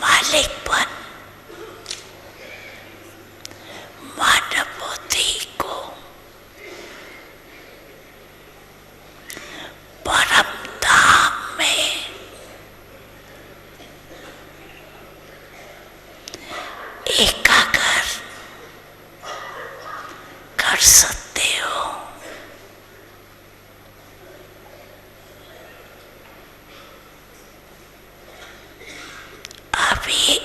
मालिक बन अभी